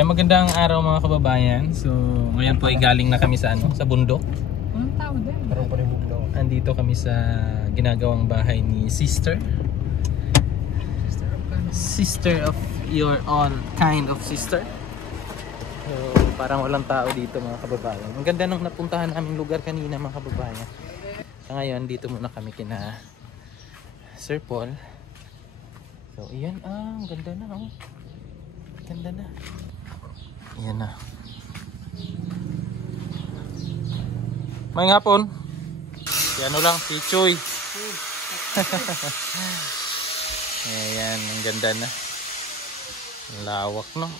Yan, magandang araw mga kababayan. So, ngayon po ay galing na kami sa sa bundok. Anong tao din? Andito kami sa ginagawang bahay ni sister. Sister of your own kind of sister. So, parang walang tao dito mga kababayan. Ang ganda nung napuntahan naming lugar kanina mga kababayan. So, ngayon dito muna kami kina Sir Paul. So, iyan ang ganda na oh. Ganda na. Ayan na. May hapon. Si ano lang, si Choy. Ayan, ang ganda na. Ang lawak no.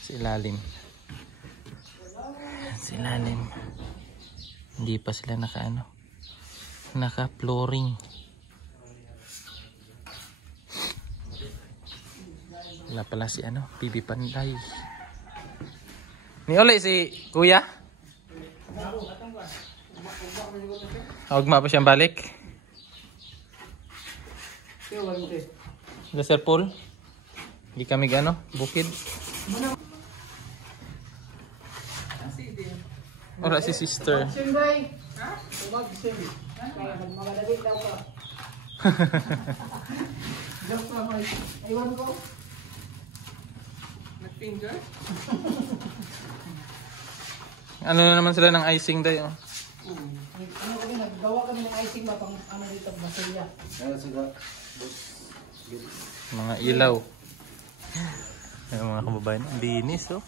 Si ilalim. Si ilalim. Hindi pa sila naka-flooring. Wala pala si PB Panday. Ni Oli si Kuya. Ugma pa siyang balik. The Sir Paul. Hindi kami bukid. Ora si sister. Finger? Ano na naman sila ng icing dayo? Naggawa kami ng icing ba pang dito Basilya. Mga ilaw. Ay, mga kababayan, linis oh.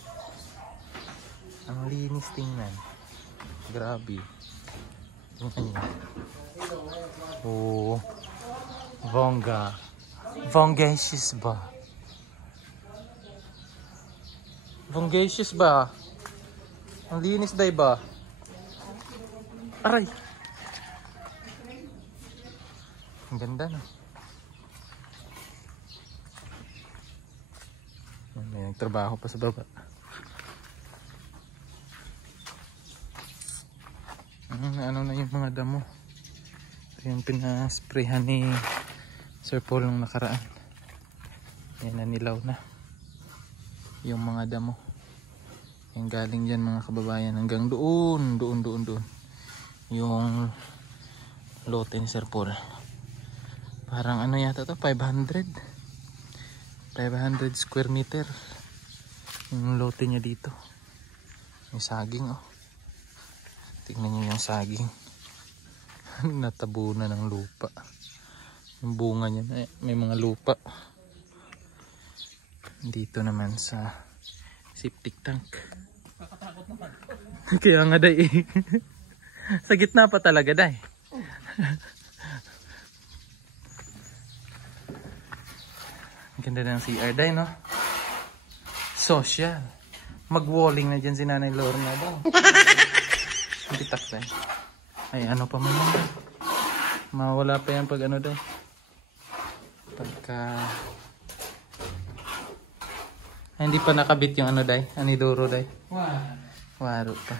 Ang linis tingnan. Grabe. Tingnan niyo. Oh. Bongga. Bongacious ba? Bongacious ba? Ang linis day ba? Aray! Ang ganda na. May nagtrabaho pa sa baba. Ano na yung mga damo. Ito yung pinasprayhan ni Sir Paul nung nakaraan. Yan na, nilaw na yung mga damo. Yung galing dyan mga kababayan hanggang doon yung lote ni Sir Paul. Parang yata to 500 square meter yung lote niya dito. Yung saging oh, tingnan niyo yung saging. Natabunan ng lupa yung bunga niya. May mga lupa dito naman sa septic tank. Kaya nga day sa gitna pa talaga day. Ang ganda ng CR day no. Social. Mag-walling na dyan si Nanay Lorna daw. Hindi tak day. Ay ano pa man yan. Mawala pa yan pag day. Pagka hindi pa nakabit yung day, aniduro day. Waro pa.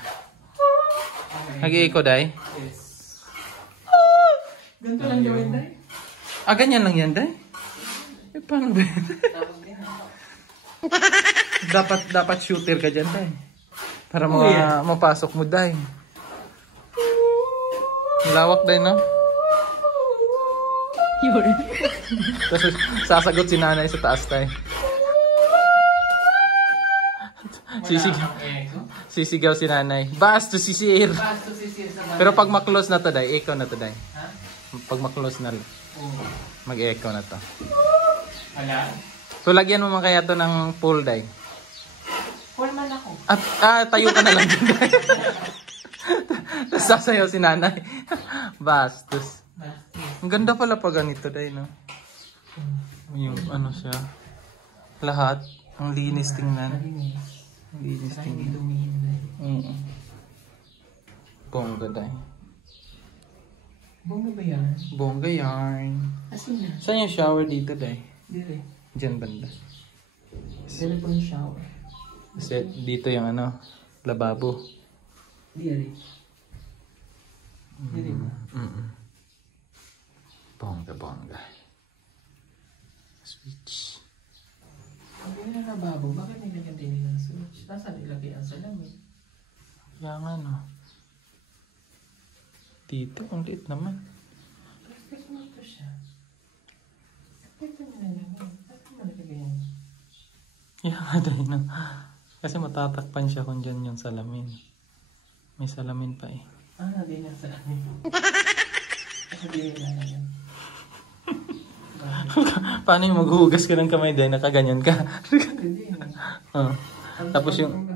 Nag-i-echo day? Yes. Ganito lang gawin day? Ganyan lang yan day? Paano ba yan? dapat shooter ka dyan day. Para mapasok mo day. Lawak day no? Yun. Tapos sasagot si nanay sa taas day. Sisigaw si nanay. Basto sisir. Pero pag ma-close na to day, echo na to day. Pag ma-close na, mag-echo na to. So lagyan mo man kaya to ng full day. Full man ako. Tayo ka na lang din day. Tapos sasayaw si nanay. Bastos. Ang ganda pala pag ganito day no. Yung siya. Lahat. Ang linis tingnan. Linis tingnan. Bongga day. Bongga ba yan? Bongga yarn. Asin na. Saan yung shower dito day? Dire. Diyan banda. Dire po yung shower. Kasi dito yung lababo. Dire. Dire ba? Bongga. Switch. Yung nalababo, bakit nilagyan din ng switch? Nasaan ilagay ang salamin? Kaya nga no. Dito, ang liit naman. Tapos mo ito siya. Ito nilalagay. Bakit mo nalagay yan? Kaya nga dahil no. Kasi matatakpan siya kung dyan yung salamin. May salamin pa eh. Hindi niya salamin. Kasi di nilalagyan. Paano yung maghuhugas ka ng kamay dahil nakaganyan ka? Hindi. Tapos yung...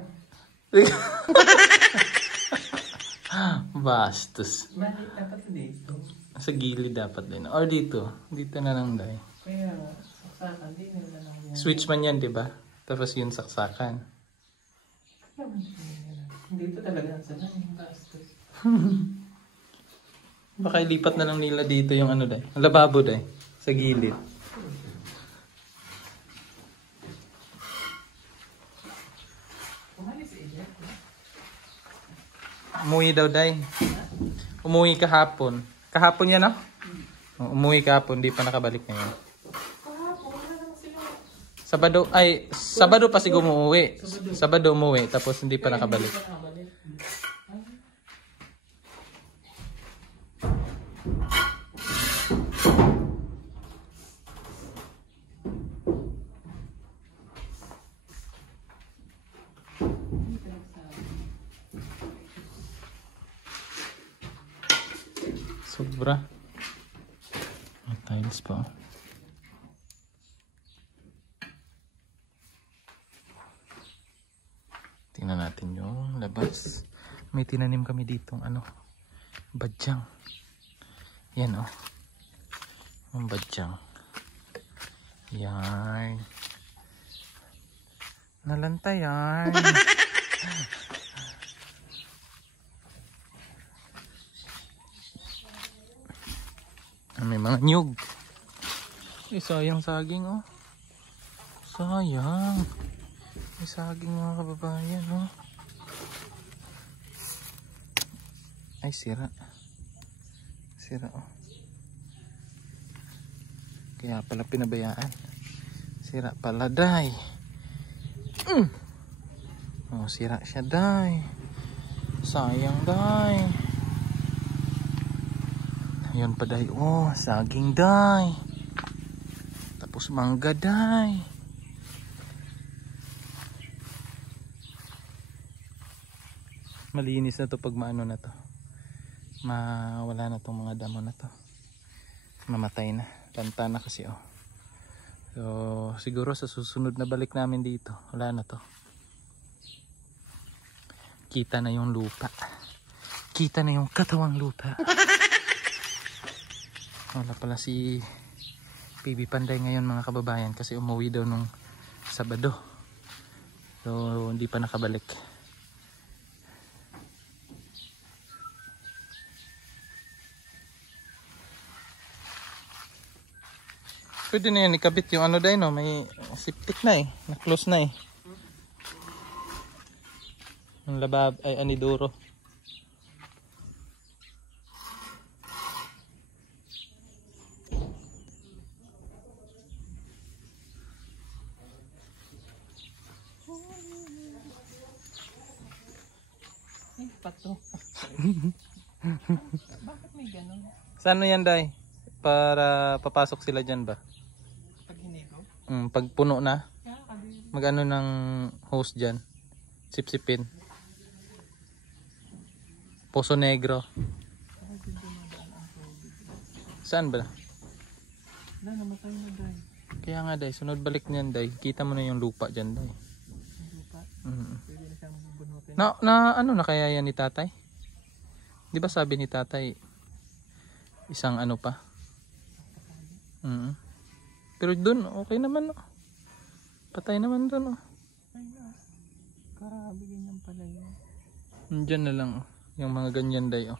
Bastos. Mali, dapat dito. Sa gilid dapat din. Or dito. Dito na lang dahil. Kaya, saksakan, di nila lang yan. Switch man yan, di ba? Tapos yun saksakan. Dito talaga ang salamin. Bastos. Baka ilipat na lang nila dito yung ano dahil. Ang lababo dahil. Sa gilid. Umuwi daw day. Umuwi kahapon. Kahapon yan, no? Umuwi kahapon, di pa nakabalik ngayon. Sabado, ay, Sabado pa siguro umuwi. Sabado umuwi, tapos hindi pa nakabalik. Sobra. May tiles pa. Tingnan natin yung labas. May tinanim kami ditong ano, badyang. Yan oh. Yung badyang. Yan. Nalanta yan. May mga nyug. Sayang saging oh. Sayang. May saging mga kababayan oh. Ay sira. Sira oh. Kaya pala pinabayaan. Sira pala day. Oh, sira siya day. Sayang day. Ayun pa day. Oh, saging day. Tapos mangga day. Malinis na to pag maano na to. Mawala na tong mga damo na to. Mamatay na. Tanta na kasi oh. So siguro sa susunod na balik namin dito, wala na to. Kita na yung lupa. Kita na yung katawang lupa. Wala pala si PB Panday ngayon mga kababayan kasi umuwi daw nung Sabado. So hindi pa nakabalik. Pwede na yan ikabit yung ano dahil no, may siptik na eh, na-close na eh. Yung labab ay aniduro. Ay, pato. Bakit may ganun? Saan yan day? Para papasok sila dyan ba? Pag hinigo? Pag puno na, Kaya kabi. mag-ano ng hose dyan. Sipsipin. Poso Negro. Saan ba? Wala, namatay na day. Kaya nga day, sunod balik niyan day. Kita mo na yung lupa dyan day. Yung lupa. Pwede na siyang bubunutin. Ano na kaya yan ni tatay? Di ba sabi ni tatay, isang ano pa? Pero dun, okay naman no. Patay naman dun oh. Ay na. Grabe ganyan pala yun. Diyan na lang oh. Yung mga ganyan day oh.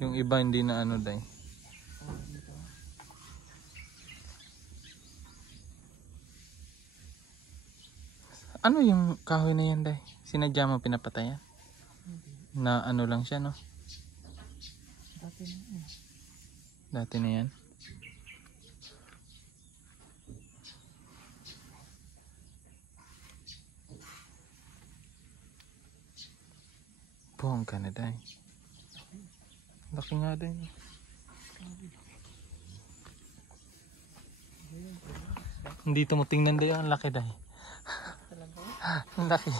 Yung iba hindi na ano day. Ano yung kahoy na yan day? Sinadya mo pinapatayan? Na ano lang siya no? Dati na yun. Dati na yan. Buong ka na day. Laki nga din. Hindi mo tingnan day. Ang laki day. Ang laki.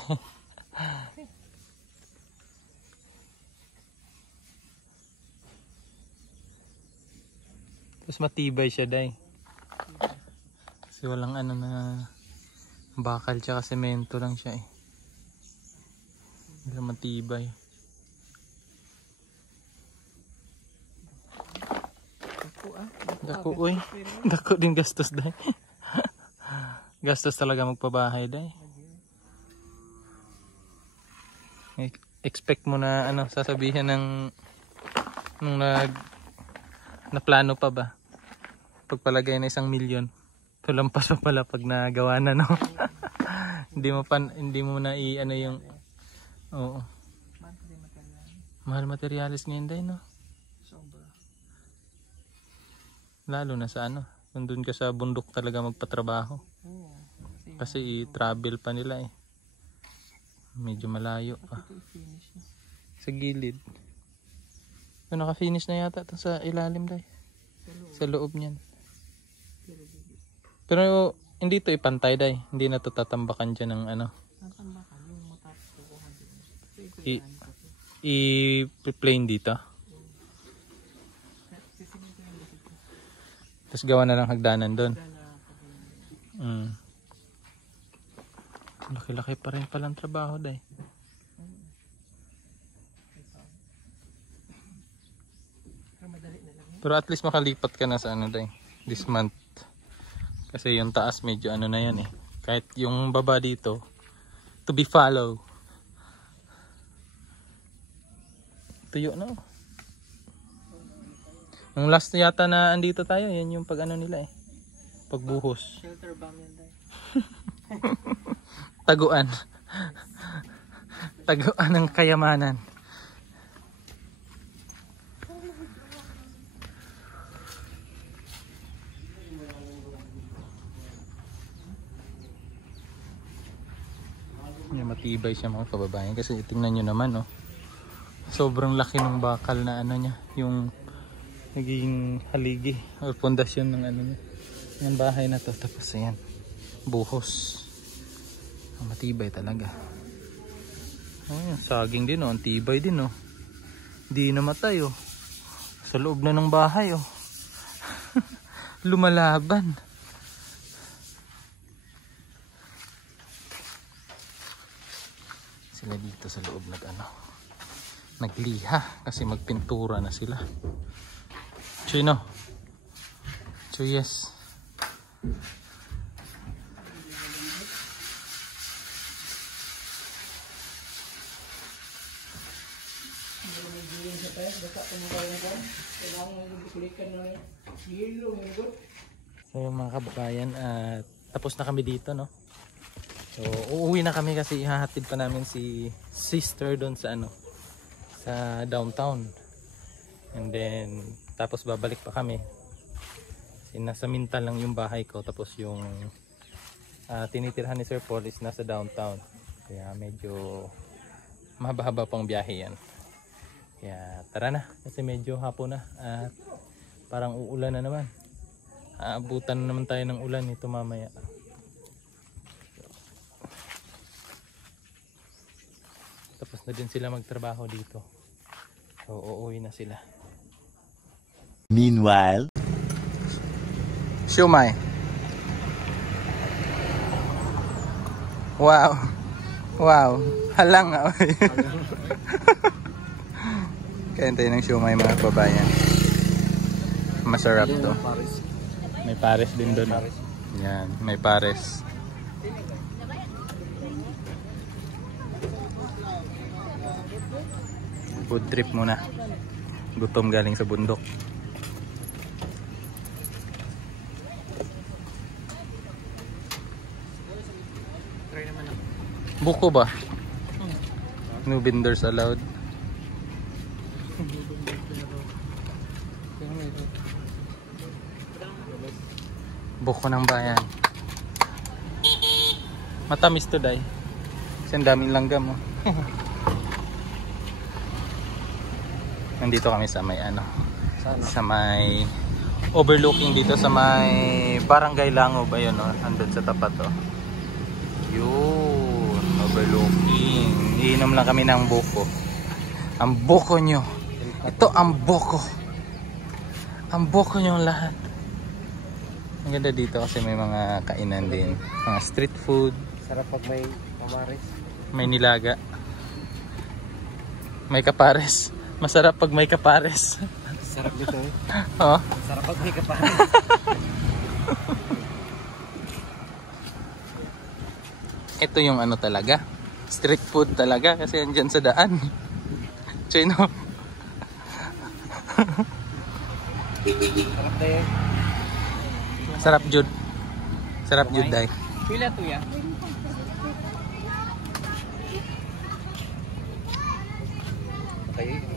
Tapos matibay siya day. Kasi walang ano na bakal tsaka semento lang siya eh. Hindi matibay. Dako uy. Dako din gastos day. Gastos talaga magpabahay day. Expect mo na ano sasabihin ng nung na plano pa ba? Pagpalagay na 1 milyon. Tulampas pa pala pag nagawa na no. hindi mo na ano yung oo. Mahal materialis ngayon day no. Lalo na sa ano, nandun ka sa bundok talaga magpatrabaho. Kasi i-travel pa nila eh. Medyo malayo pa. Sa gilid. So, naka-finish na yata ito sa ilalim day. Sa loob niyan. Pero hindi to ipantay day. Hindi na to tatambakan dyan ng ano. I-plane dito. Tapos gawa na lang hagdanan doon. Laki-laki pa rin palang trabaho day. Pero at least makalipat ka na sa ano day. This month. Kasi yung taas medyo ano na yan eh. Kahit yung baba dito. To be follow. Tuyo na. Yung last yata na andito tayo. Yan yung pag ano nila eh. Pagbuhos. Shelter bomb yan day. Taguan. Taguan ng kayamanan. Matibay siya mga kababayan kasi tingnan nyo naman oh. Sobrang laki ng bakal na ano niya, yung naging haligi o pundasyon ng ano niya. Yung bahay na to, tapos ayan, buhos. Matibay talaga. Ayan, saging din oh, ang tibay din oh. Di namatay oh. Sa loob na ng bahay oh. Lumalaban. Sila dito sa loob nagliha kasi magpintura na sila. Chino. Yes. So mga kababayan, tapos na kami dito no. So uuwi na kami kasi ihahatid pa namin si sister doon sa ano, sa downtown. And then tapos babalik pa kami. Kasi nasa Minta lang yung bahay ko, tapos yung tinitirhan ni Sir Paul is nasa downtown. Kaya medyo mahaba-haba pang biyahe yan. Kaya tara na kasi medyo hapon na at parang uulan na naman. Aabutan na naman tayo ng ulan ito mamaya. Tapos na din sila magtrabaho dito. So uuwi na sila. Meanwhile, Siomai. Wow. Wow. Halang nga. Kain tayo ng siomai mga kababayan. Masarap to. May pares din doon. Yan, may pares. Food trip muna. Gutom galing sa bundok. Buko ba? No vendors allowed. Buko ng bayan. Matamis to day. Kasi ang daming langgam oh. Nandito kami sa may ano, Saan? sa may overlooking dito sa may Barangay Langob. Ayun o, andun sa tapat o. Yun, overlooking. Iinom lang kami ng buko. Ang buko nyo. Ito ang buko. Ang buko nyo lahat. Ang ganda dito kasi may mga kainan din. Mga street food. Sarap pag may kamaris. May nilaga. May kapares. Masarap pag may kapares. Sarap nito eh. Oh. Sarap pag may kamaris. Ito yung ano talaga. Street food talaga kasi andyan sa daan. Chino. Sarap tayo. Sarap jud. Sarap jud day. Pila to ya?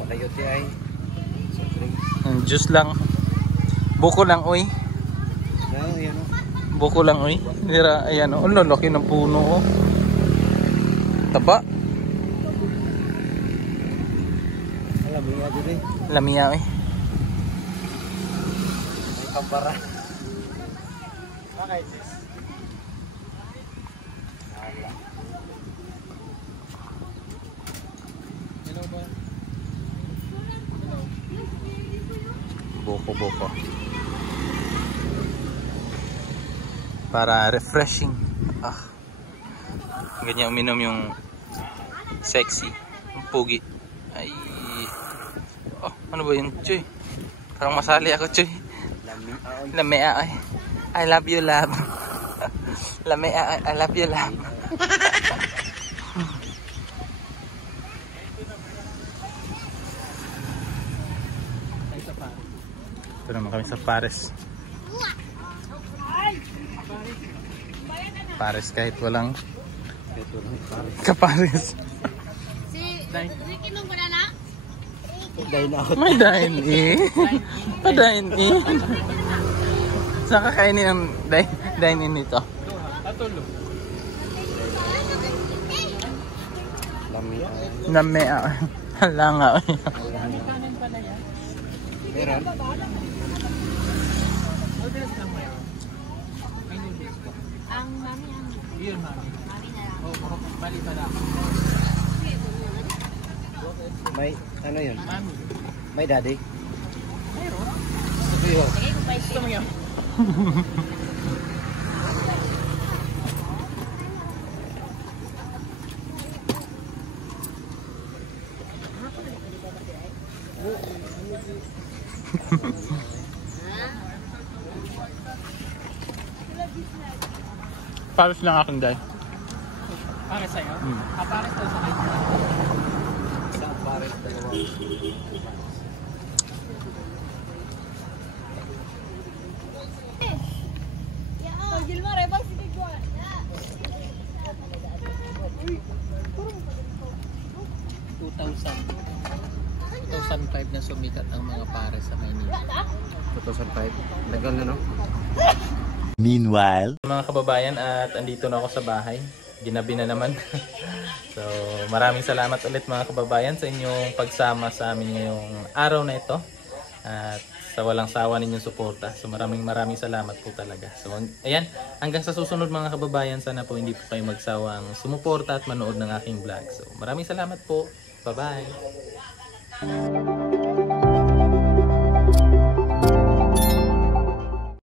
Makayote ay. Juice lang. Buko lang oy. Yan o. Buko lang oy. Dira ayan oh. Ang lalaki ng puno oh. Taba. Alam mo yan din eh. Lamia oy. May kampara. Bakit sis? Hello ba? Buko. Para refreshing. Ah. Ganyan uminom yung sexy. Yung pugi. Ay. Oh, ano ba yun, Choy? Parang masali ako, Choy. Lamea ay. I love you, love. Lamea ay. I love you, love. Ito naman kami sa Paris. Paris kahit walang kapares. Dine out. May dine-in. Pa-dine-in. Saan kakainin ang dine-in nito? Lami. Lamea. Hala nga. Meron? Ang mami ang Yun, mami. mami na lang. Oh, bali pala. May ano yun? Mami. May daddy? Mayroon. Ito yun. Sige ko pa ito. mo yun? Paris lang akin, Day. Pares sa'yo? Paris daw sa akin. Isang pares, dalawa. Gilmar, ay ba si Tigwan? 2005 na sumikat ang mga pares sa Maynila. 2005. Tagal na no? Meanwhile, Mga kababayan, at andito na ako sa bahay. Ginabi na naman. So, maraming salamat ulit mga kababayan sa inyong pagsama sa amin ngayong araw na ito. At sa walang sawa ninyong suporta. So, maraming salamat po talaga. So, ayan, hanggang sa susunod mga kababayan, sana po hindi po kayo magsawang sumuporta at manood ng aking vlog. So, maraming salamat po. Bye-bye.